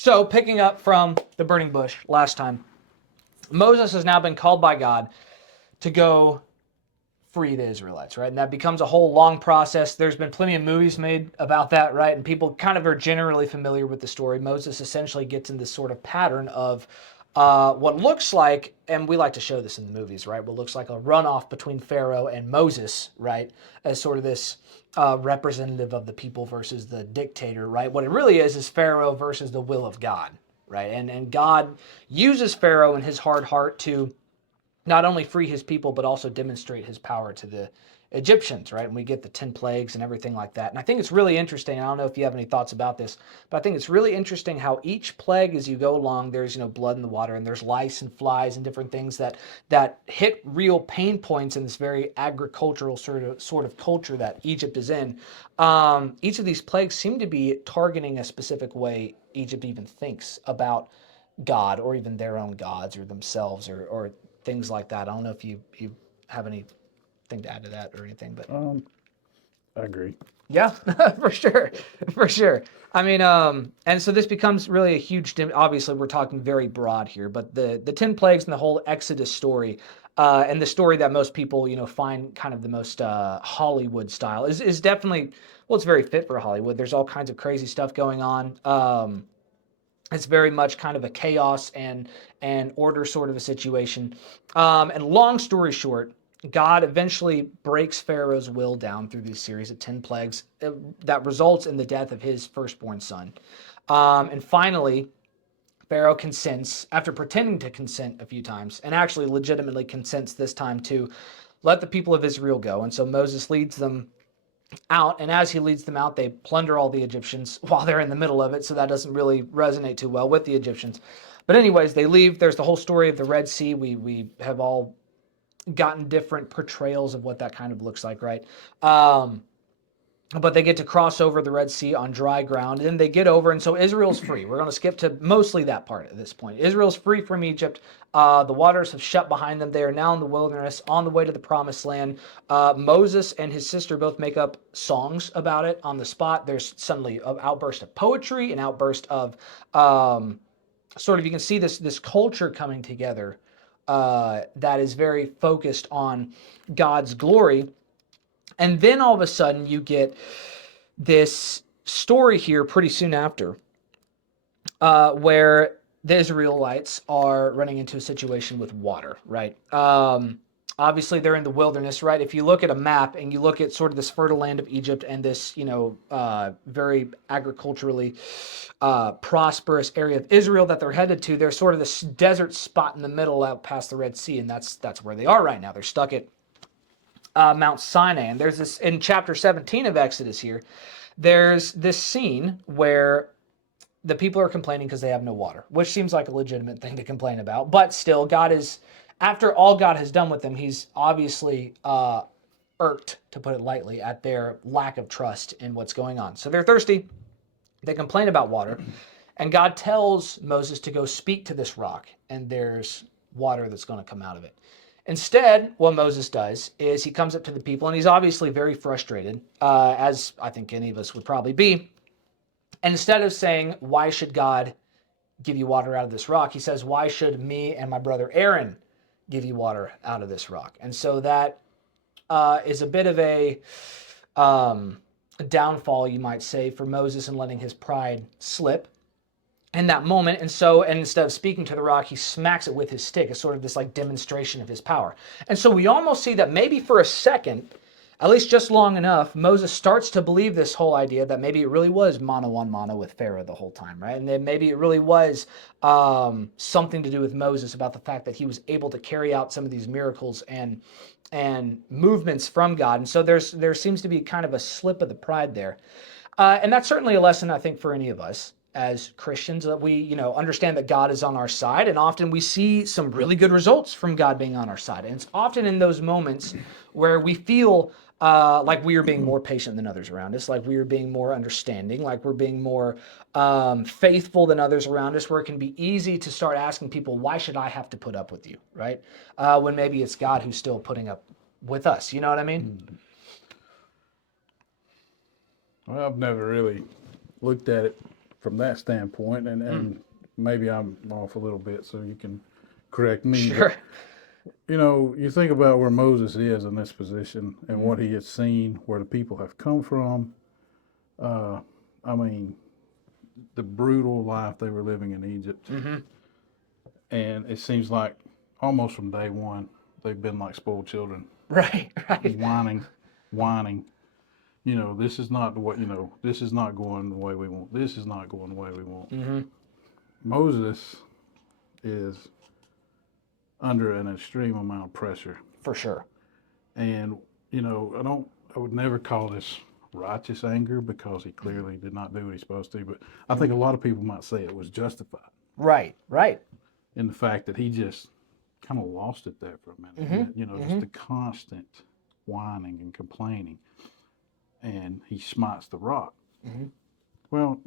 So, picking up from the burning bush last time, Moses has now been called by God to go free the Israelites, right? And that becomes a whole long process. There's been plenty of movies made about that, right? And people kind of are generally familiar with the story. Moses essentially gets in this sort of pattern of what looks like, and we like to show this in the movies, right? What looks like a runoff between Pharaoh and Moses, right? As sort of this representative of the people versus the dictator, right? What it really is Pharaoh versus the will of God, right? And God uses Pharaoh and his hard heart to not only free his people, but also demonstrate his power to the Egyptians, right? And we get the 10 plagues and everything like that. And I think it's really interesting. I don't know if you have any thoughts about this, but I think it's really interesting how each plague, as you go along, there's, blood in the water and there's lice and flies and different things that hit real pain points in this very agricultural sort of culture that Egypt is in. Each of these plagues seem to be targeting a specific way Egypt even thinks about God or even their own gods or themselves or things like that. I don't know if you have anything to add to that or anything, but I agree. yeah, for sure, for sure. I mean, and so this becomes really a huge. Obviously, we're talking very broad here, but the 10 plagues and the whole Exodus story, and the story that most people find kind of the most Hollywood style is definitely, well, it's very fit for Hollywood. There's all kinds of crazy stuff going on. It's very much kind of a chaos and order sort of a situation. And long story short, God eventually breaks Pharaoh's will down through this series of 10 plagues that results in the death of his firstborn son. And finally, Pharaoh consents, after pretending to consent a few times, and actually legitimately consents this time to let the people of Israel go. And so Moses leads them out, and as he leads them out, they plunder all the Egyptians while they're in the middle of it, so that doesn't really resonate too well with the Egyptians. But anyways, they leave. There's the whole story of the Red Sea. We have all gotten different portrayals of what that kind of looks like, right? But they get to cross over the Red Sea on dry ground, and then they get over, and so Israel's free. We're going to skip to mostly that part at this point. Israel's free from Egypt. The waters have shut behind them. They are now in the wilderness, on the way to the promised land. Moses and his sister both make up songs about it on the spot. There's suddenly an outburst of poetry, an outburst of sort of, you can see this culture coming together that is very focused on God's glory. And then all of a sudden you get this story here pretty soon after where the Israelites are running into a situation with water, right? Obviously, they're in the wilderness, right? If you look at a map and you look at sort of this fertile land of Egypt and this, very agriculturally prosperous area of Israel that they're headed to, there's sort of this desert spot in the middle out past the Red Sea, and that's where they are right now. They're stuck at Mount Sinai. And there's this in chapter 17 of Exodus here, there's this scene where the people are complaining because they have no water, which seems like a legitimate thing to complain about. But still, God is, after all God has done with them, he's obviously irked, to put it lightly, at their lack of trust in what's going on. So they're thirsty. They complain about water. And God tells Moses to go speak to this rock, and there's water that's going to come out of it. Instead, what Moses does is he comes up to the people, and he's obviously very frustrated, as I think any of us would probably be. And instead of saying, why should God give you water out of this rock? He says, why should me and my brother Aaron give you water out of this rock? And so that is a bit of a downfall, you might say, for Moses in letting his pride slip in that moment. And instead of speaking to the rock, he smacks it with his stick as sort of this like demonstration of his power. And so we almost see that maybe for a second, at least just long enough, Moses starts to believe this whole idea that maybe it really was mano on mano with Pharaoh the whole time, right? And then maybe it really was something to do with Moses, about the fact that he was able to carry out some of these miracles and movements from God. And so there seems to be kind of a slip of the pride there. And that's certainly a lesson, I think, for any of us as Christians, that we, understand that God is on our side, and often we see some really good results from God being on our side. And it's often in those moments where we feel like we are being more patient than others around us, like we are being more understanding, like we're being more faithful than others around us, where it can be easy to start asking people, why should I have to put up with you, right? When maybe it's God who's still putting up with us, you know what I mean? Well, I've never really looked at it from that standpoint, and maybe I'm off a little bit, so you can correct me. Sure. But, you think about where Moses is in this position and what he has seen, where the people have come from. I mean, the brutal life they were living in Egypt. And it seems like almost from day one, they've been like spoiled children. Right. Whining. This is not what, this is not going the way we want. This is not going the way we want. Moses is under an extreme amount of pressure. For sure. And, I would never call this righteous anger because he clearly did not do what he's supposed to, but I think a lot of people might say it was justified. Right. In the fact that he just kind of lost it there for a minute. Just the constant whining and complaining. And he smites the rock. Well,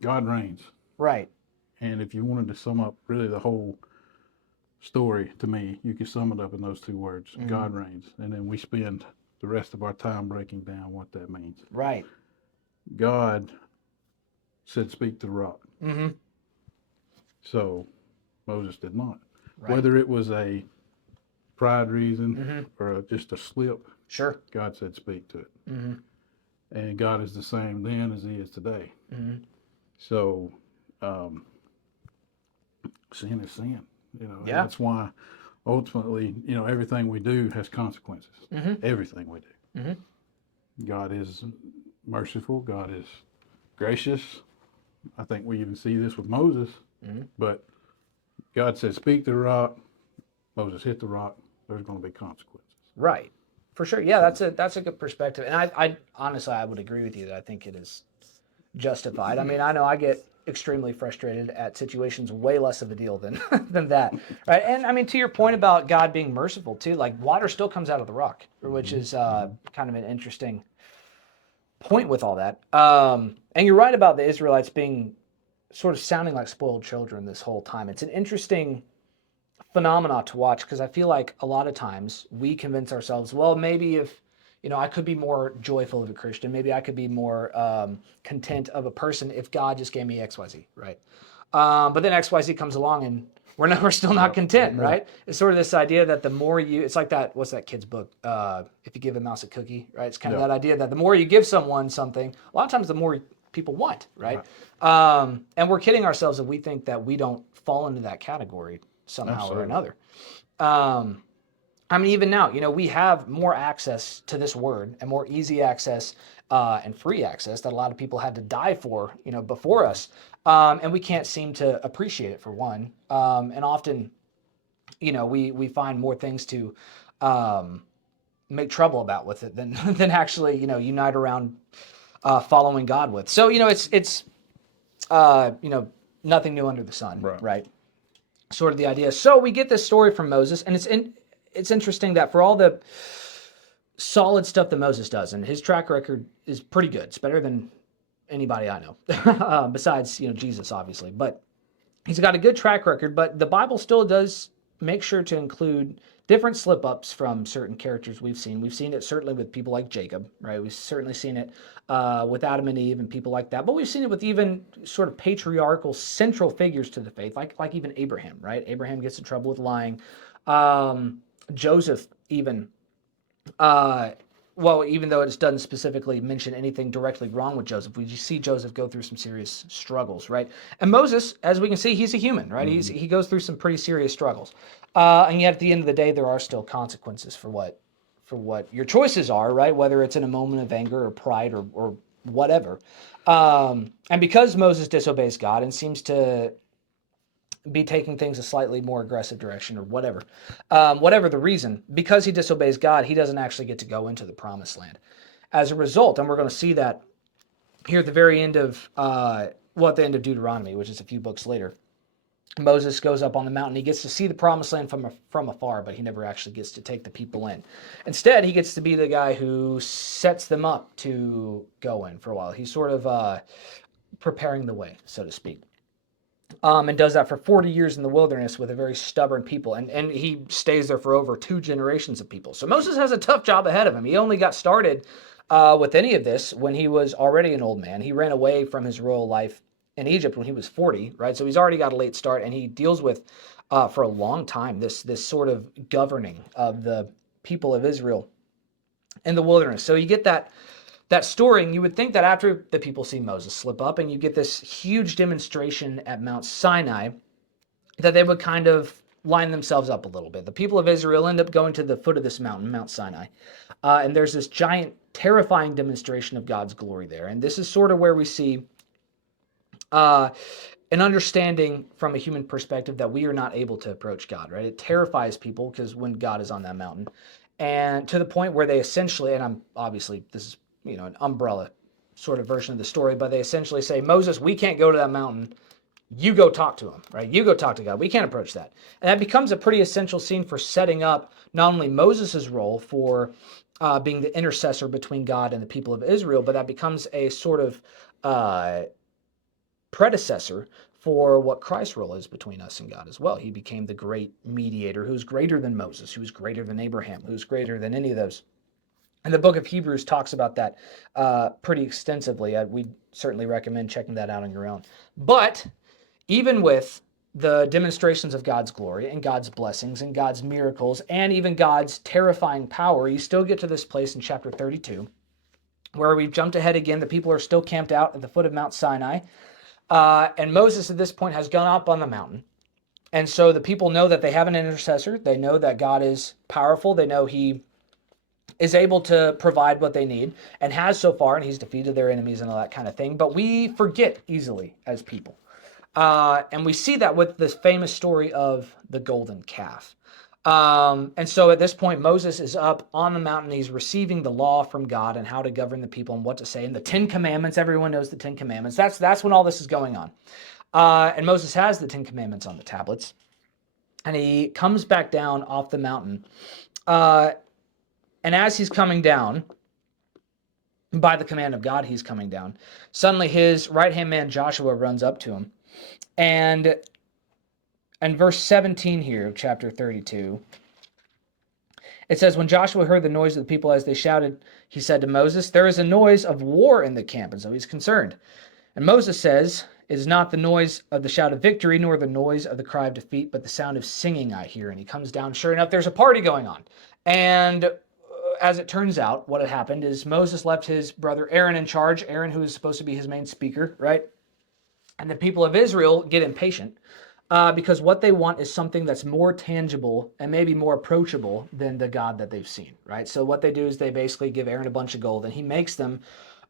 God reigns. Right. And if you wanted to sum up really the whole story to me, you could sum it up in those two words: God reigns. And then we spend the rest of our time breaking down what that means. Right. God said, "Speak to the rock." So Moses did not. Right. Whether it was a pride reason or just a slip, Sure. God said, "Speak to it." And God is the same then as he is today. So sin is sin. And that's why ultimately, everything we do has consequences. Everything we do. God is merciful. God is gracious. I think we even see this with Moses. But God said, "Speak to the rock." Moses hit the rock. There's going to be consequences. Right. For sure. Yeah, that's a good perspective. And I honestly, I would agree with you that I think it is justified. I mean, I know I get extremely frustrated at situations way less of a deal than than that. Right. And I mean, to your point about God being merciful too, like water still comes out of the rock, which is kind of an interesting point with all that. And you're right about the Israelites being sort of sounding like spoiled children this whole time. It's an interesting phenomena to watch because I feel like a lot of times we convince ourselves, well, maybe if I could be more joyful of a Christian, maybe I could be more content of a person if God just gave me XYZ, right? But then XYZ comes along and we're still not content, right? It's sort of this idea that the more it's like that, what's that kid's book? If you give a mouse a cookie, right? It's kind of that idea that the more you give someone something, a lot of times the more people want, right? And we're kidding ourselves if we think that we don't fall into that category somehow or another. I mean, even now, we have more access to this word and more easy access and free access that a lot of people had to die for, before us. And we can't seem to appreciate it, for one. And often, we find more things to make trouble about with it than actually, unite around following God with. So, it's nothing new under the sun, right? Sort of the idea. So we get this story from Moses, and it's interesting that for all the solid stuff that Moses does, and his track record is pretty good. It's better than anybody I know, besides, Jesus, obviously. But he's got a good track record, but the Bible still does make sure to include different slip-ups from certain characters we've seen. We've seen it certainly with people like Jacob, right? We've certainly seen it with Adam and Eve and people like that. But we've seen it with even sort of patriarchal central figures to the faith, like even Abraham, right? Abraham gets in trouble with lying. Joseph even, even though it doesn't specifically mention anything directly wrong with Joseph, we see Joseph go through some serious struggles, right? And Moses, as we can see, he's a human, right? He goes through some pretty serious struggles. And yet at the end of the day, there are still consequences for what your choices are, right? Whether it's in a moment of anger or pride or whatever. And because Moses disobeys God and seems to be taking things a slightly more aggressive direction or whatever, whatever the reason, because he disobeys God, he doesn't actually get to go into the promised land. As a result, and we're going to see that here at the very end of, at the end of Deuteronomy, which is a few books later, Moses goes up on the mountain. He gets to see the promised land from afar, but he never actually gets to take the people in. Instead, he gets to be the guy who sets them up to go in for a while. He's sort of preparing the way, so to speak. And does that for 40 years in the wilderness with a very stubborn people. And he stays there for over 2 generations of people. So Moses has a tough job ahead of him. He only got started with any of this when he was already an old man. He ran away from his royal life in Egypt when he was 40, right? So he's already got a late start, and he deals with for a long time this sort of governing of the people of Israel in the wilderness. So you get that story, and you would think that after the people see Moses slip up, and you get this huge demonstration at Mount Sinai, that they would kind of line themselves up a little bit. The people of Israel end up going to the foot of this mountain, Mount Sinai, and there's this giant, terrifying demonstration of God's glory there. And this is sort of where we see an understanding from a human perspective that we are not able to approach God, right? It terrifies people because when God is on that mountain, and to the point where they essentially, and I'm obviously, this is, an umbrella sort of version of the story, but they essentially say, Moses, we can't go to that mountain. You go talk to him, right? You go talk to God. We can't approach that. And that becomes a pretty essential scene for setting up not only Moses' role for being the intercessor between God and the people of Israel, but that becomes a sort of predecessor for what Christ's role is between us and God as well. He became the great mediator who's greater than Moses, who's greater than Abraham, who's greater than any of those. And the book of Hebrews talks about that pretty extensively. We certainly recommend checking that out on your own. But even with the demonstrations of God's glory and God's blessings and God's miracles and even God's terrifying power, you still get to this place in chapter 32 where we've jumped ahead again. The people are still camped out at the foot of Mount Sinai. And Moses at this point has gone up on the mountain. And so the people know that they have an intercessor. They know that God is powerful. They know he is able to provide what they need and has so far, and he's defeated their enemies and all that kind of thing. But we forget easily as people. And we see that with this famous story of the golden calf. And so at this point, Moses is up on the mountain. He's receiving the law from God and how to govern the people and what to say. And the 10 Commandments, everyone knows the 10 Commandments. That's when all this is going on. And Moses has the 10 Commandments on the tablets. And he comes back down off the mountain. And as he's coming down, by the command of God, he's coming down. Suddenly his right-hand man Joshua runs up to him. And verse 17 here of chapter 32, it says, when Joshua heard the noise of the people as they shouted, he said to Moses, there is a noise of war in the camp. And so he's concerned. And Moses says, it is not the noise of the shout of victory, nor the noise of the cry of defeat, but the sound of singing I hear. And he comes down. Sure enough, there's a party going on. And as it turns out, what had happened is Moses left his brother Aaron in charge, Aaron, who is supposed to be his main speaker, right? And the people of Israel get impatient because what they want is something that's more tangible and maybe more approachable than the God that they've seen, right? So what they do is they basically give Aaron a bunch of gold, and he makes them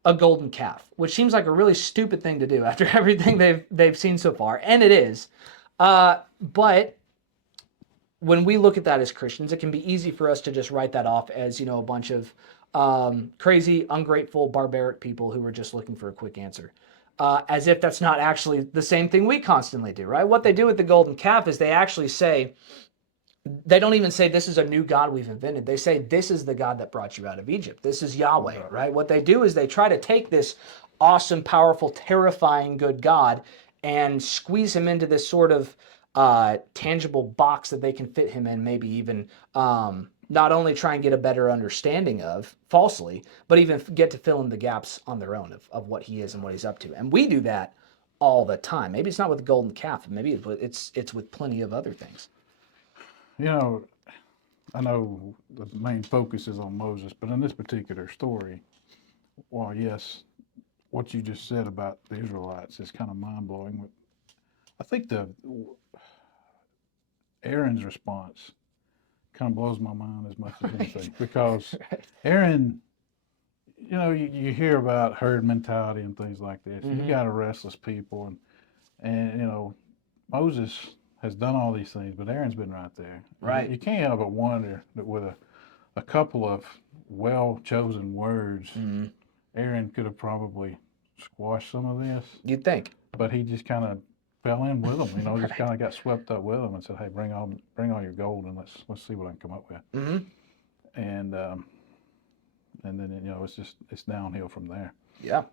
a golden calf, which seems like a really stupid thing to do after everything they've seen so far, and it is. But when we look at that as Christians, it can be easy for us to just write that off as, a bunch of crazy, ungrateful, barbaric people who are just looking for a quick answer. As if that's not actually the same thing we constantly do, right? What they do with the golden calf is they actually say, they don't even say this is a new God we've invented. They say this is the God that brought you out of Egypt. This is Yahweh, right? What they do is they try to take this awesome, powerful, terrifying good God and squeeze him into this sort of tangible box that they can fit him in, maybe even not only try and get a better understanding of falsely, but even get to fill in the gaps on their own of what he is and what he's up to. And we do that all the time. Maybe it's not with the golden calf, maybe it's with plenty of other things. I know the main focus is on Moses, but in this particular story, well, yes, what you just said about the Israelites is kind of mind-blowing. I think Aaron's response kind of blows my mind as much as anything, because Aaron, you hear about herd mentality and things like this. Mm-hmm. You got a restless people, and Moses has done all these things, but Aaron's been right there. Right. You can't help but wonder that with a couple of well-chosen words, mm-hmm. Aaron could have probably squashed some of this. You'd think. But he just kind of fell in with them, right. Just kind of got swept up with them and said, hey, bring all your gold and let's see what I can come up with. Mm-hmm. And then, it's downhill from there. Yeah.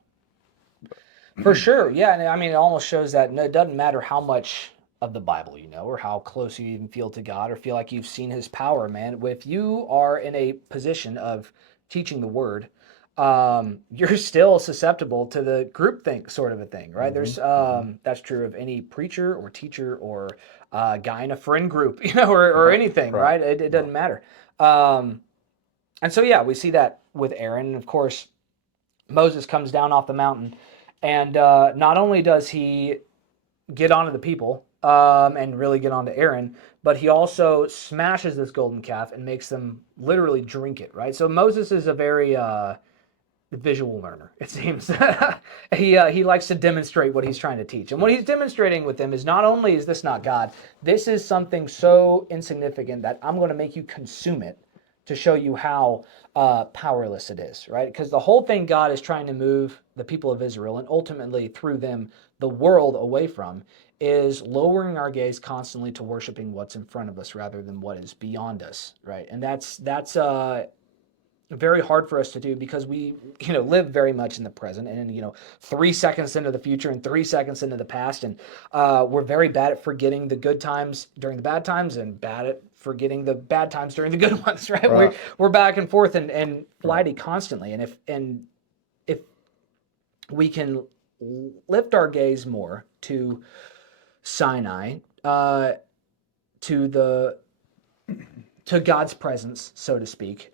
For sure. Yeah. And I mean, it almost shows that it doesn't matter how much of the Bible or how close you even feel to God or feel like you've seen his power, man. If you are in a position of teaching the word, you're still susceptible to the groupthink sort of a thing, right? There's that's true of any preacher or teacher or guy in a friend group, or anything, right? It doesn't matter. And so yeah, we see that with Aaron, and of course Moses comes down off the mountain, and not only does he get onto the people and really get onto Aaron, but he also smashes this golden calf and makes them literally drink it, right? So Moses is a very visual learner, it seems. He likes to demonstrate what he's trying to teach. And what he's demonstrating with them is not only is this not God, this is something so insignificant that I'm going to make you consume it to show you how powerless it is, right? Because the whole thing God is trying to move the people of Israel and ultimately through them the world away from is lowering our gaze constantly to worshiping what's in front of us rather than what is beyond us, right? And that's very hard for us to do because we live very much in the present and 3 seconds into the future and 3 seconds into the past, and we're very bad at forgetting the good times during the bad times and bad at forgetting the bad times during the good ones, right? We're back and forth and flighty constantly, and if we can lift our gaze more to Sinai, to God's presence, so to speak,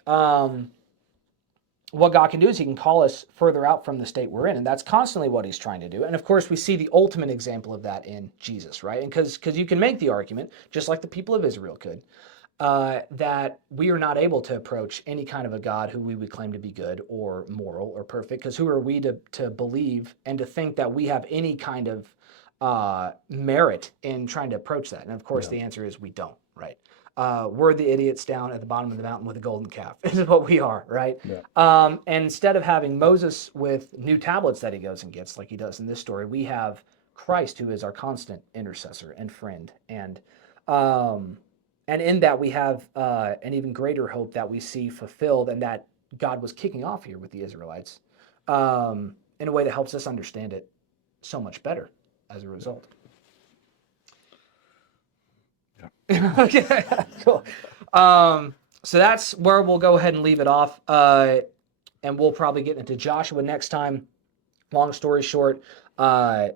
what God can do is he can call us further out from the state we're in. And that's constantly what he's trying to do. And of course, we see the ultimate example of that in Jesus, right? And because you can make the argument, just like the people of Israel could, that we are not able to approach any kind of a God who we would claim to be good or moral or perfect. Because who are we to believe and to think that we have any kind of merit in trying to approach that? And of course, the answer is we don't, right? We're the idiots down at the bottom of the mountain with a golden calf. This is what we are, right? And instead of having Moses with new tablets that he goes and gets, like he does in this story, we have Christ, who is our constant intercessor and friend. And in that we have an even greater hope that we see fulfilled and that God was kicking off here with the Israelites in a way that helps us understand it so much better as a result. Okay, cool. So that's where we'll go ahead and leave it off. And we'll probably get into Joshua next time. Long story short, the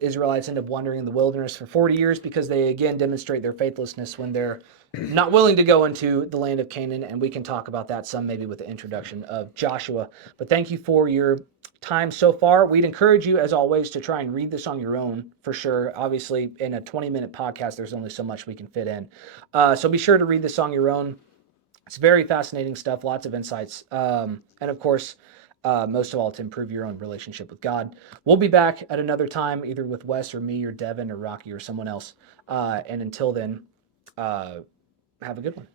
Israelites end up wandering in the wilderness for 40 years because they again demonstrate their faithlessness when they're not willing to go into the land of Canaan. And we can talk about that some maybe with the introduction of Joshua. But thank you for your time so far. We'd encourage you, as always, to try and read this on your own for sure. Obviously, in a 20-minute podcast, there's only so much we can fit in. So be sure to read this on your own. It's very fascinating stuff, lots of insights. And of course, most of all, to improve your own relationship with God. We'll be back at another time, either with Wes or me or Devin or Rocky or someone else. And until then, have a good one.